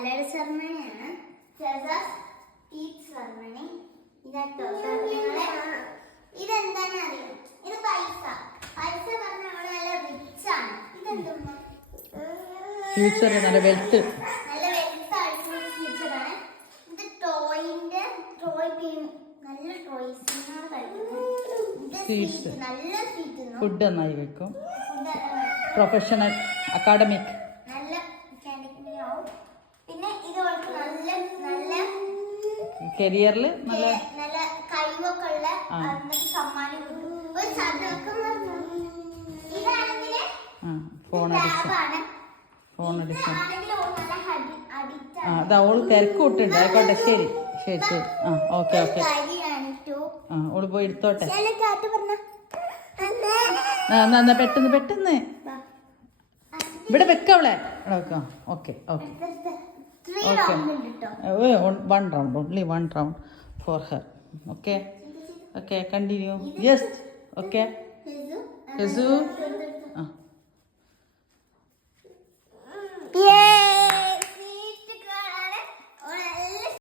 Salary സെറമണിയാണ്. Ceremony ഇതാട്ടോ. ഇതെന്താന്ന് അറിയാം? ഇത് പൈസ പറഞ്ഞ അവള് നല്ല റിച്ച് ആണ്. ഇതെന്താ? ഫ്യൂച്ചർ നല്ല വെൽത്ത് ആയിട്ടുള്ള ഫ്യൂച്ചറാണ്. ഇത് ടോയിന്റെ നല്ല ടോയ്സ് നല്ല ഫുഡ് നന്നായി വെക്കും. പ്രൊഫഷണൽ അക്കാഡമിക് നല്ല ആവും. പിന്നെ ഇത് നല്ല നല്ല കരിയറിൽ നല്ല നല്ല കഴിവൊക്കെ ഉള്ള സമ്മാനം കിട്ടും. ഒരു ചതുക്കം ഇതാണെങ്കിൽ ഫോൺ അടിച്ചാണ്. നല്ല അതാ ഓള് തിരക്കൂട്ടുണ്ട്. ആയിക്കോട്ടെ, ശരി ശരി ശരി. Okay okay. ഓള് പോയി എടുത്തോട്ടെ. എന്നാ പെട്ടെന്ന് പെട്ടെന്ന് ഇവിടെ വെക്കവളെ. ഇവിടെ വെക്കാം. Okay okay okay. 1 round, only 1 round for her. Okay, okay, continue. Yes, okay. Hezu.